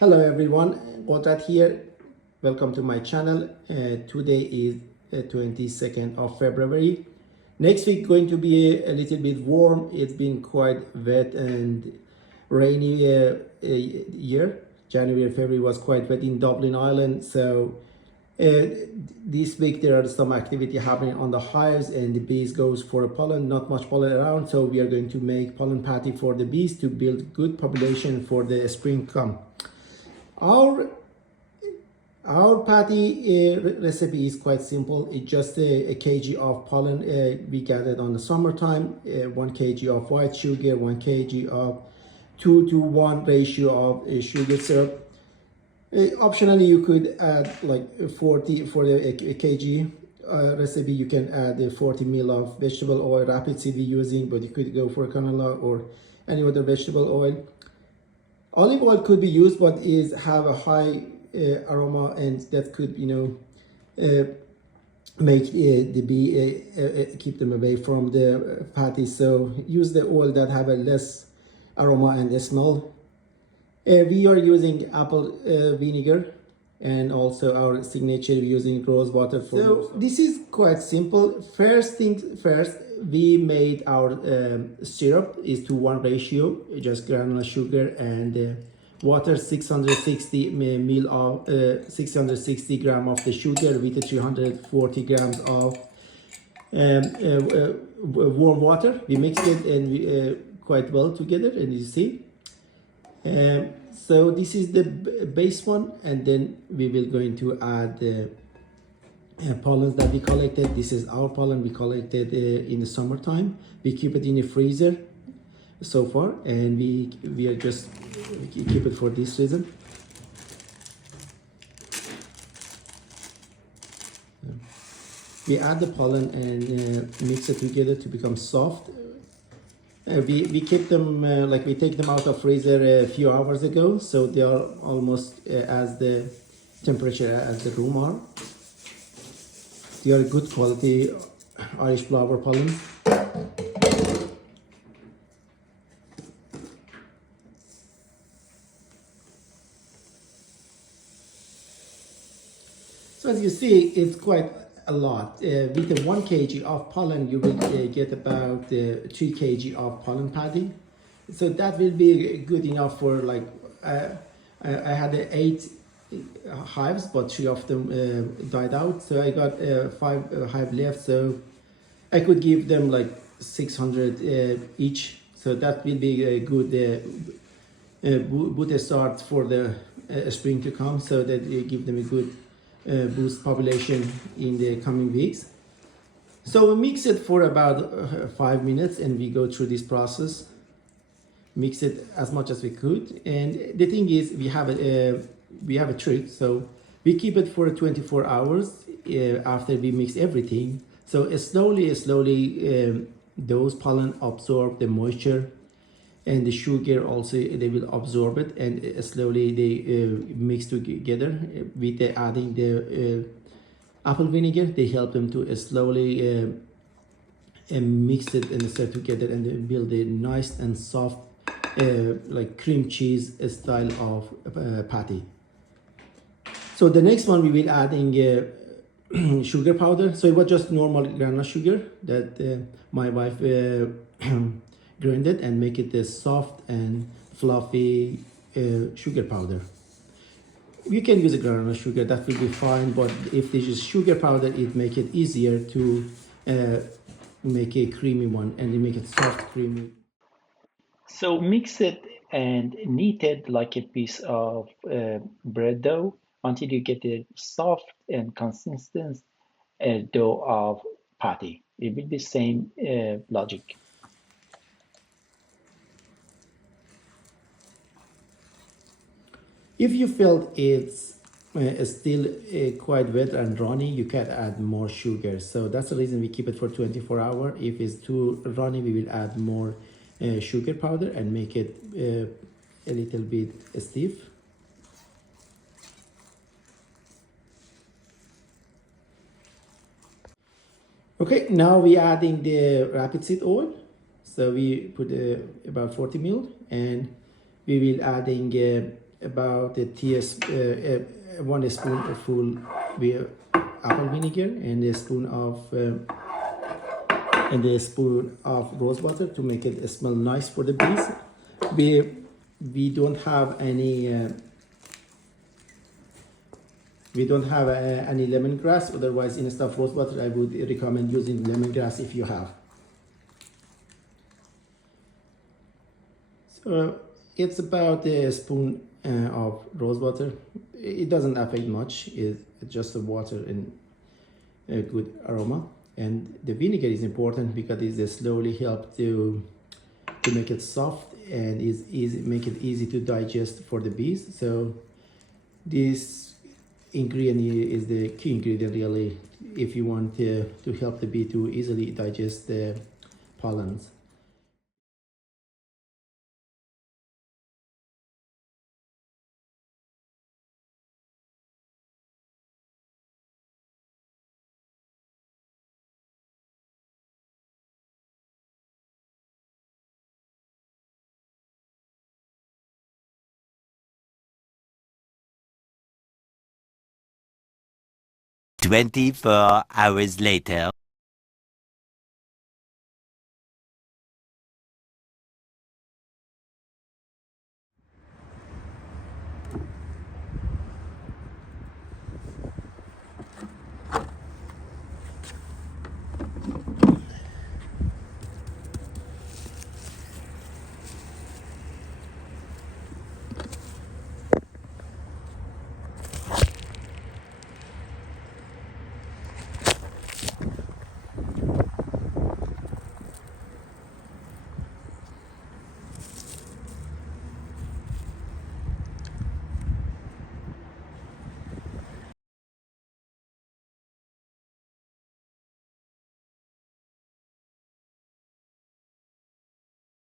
Hello everyone, Rosewater here. Welcome to my channel. Today is 22nd of February. Next week going to be a little bit warm. It's been quite wet and rainy year. January and February was quite wet in Dublin Island. So this week there are some activity happening on the hives and the bees goes for a pollen. Not much pollen around, so we are going to make pollen patty for the bees to build good population for the spring come. Our patty recipe is quite simple. It's just a kg of pollen we gathered on the summertime, 1 kg of white sugar, 1 kg of 2-to-1 ratio of sugar syrup. Optionally, you could add like 40 for the kg recipe. You can add 40 ml of vegetable oil, Rapeseed we're using, but you could go for canola or any other vegetable oil. Olive oil could be used, but have a high aroma, and that could, make the bee keep them away from the patty. So use the oil that have a less aroma and a smell. We are using apple vinegar, and also our signature using Rosewater. So this is quite simple. First things first, we made our syrup is to 1 ratio, just granular sugar and water, 660 ml of 660 gram of the sugar with 340 grams of warm water. We mixed it and we, quite well together, and you see. So this is the base one, and then we will going to add the pollens that we collected. This is our pollen we collected in the summertime. We keep it in the freezer so far, and we keep it for this reason. We add the pollen and mix it together to become soft. We keep them like we take them out of freezer a few hours ago, so they are almost as the temperature as the room are. They are good quality Irish flower pollen. So as you see, it's quite a lot. With the 1 kg of pollen, you will get about 3 kg of pollen patty. So that will be good enough for like, I had 8 hives, but 3 of them died out. So I got 5 hives left. So I could give them like 600 each. So that will be a good start for the spring to come, so that you give them a good boost population in the coming weeks. So we mix it for about 5 minutes, and we go through this process. Mix it as much as we could, and the thing is, we have a trick. So we keep it for 24 hours after we mix everything. So slowly those pollen absorb the moisture, and the sugar also, they will absorb it, and slowly they mix together with adding the apple vinegar. They help them to slowly mix it and set together and build a nice and soft like cream cheese style of patty. So the next one, we will adding sugar powder. So it was just normal granular sugar that my wife grinded and make it a soft and fluffy sugar powder. You can use a granular sugar, that will be fine, but if this is sugar powder, it make it easier to make a creamy one, and make it soft, creamy. So mix it and knead it like a piece of bread dough until you get a soft and consistent dough of patty. It will be same logic. If you felt it's still quite wet and runny, you can add more sugar. So that's the reason we keep it for 24 hours. If it's too runny, we will add more sugar powder and make it a little bit stiff. Okay, now we adding the Rapeseed oil. So we put about 40 ml, and we will adding about a one spoonful apple vinegar and a spoon of rosewater to make it smell nice for the bees. We don't have any any lemongrass. Otherwise, instead of rosewater, I would recommend using lemongrass if you have. So it's about a spoon of rosewater. It doesn't affect much. It's just the water and a good aroma. And the vinegar is important because it slowly help to make it soft and make it easy to digest for the bees. So this ingredient is the key ingredient really if you want to help the bee to easily digest the pollens. "24 hours later."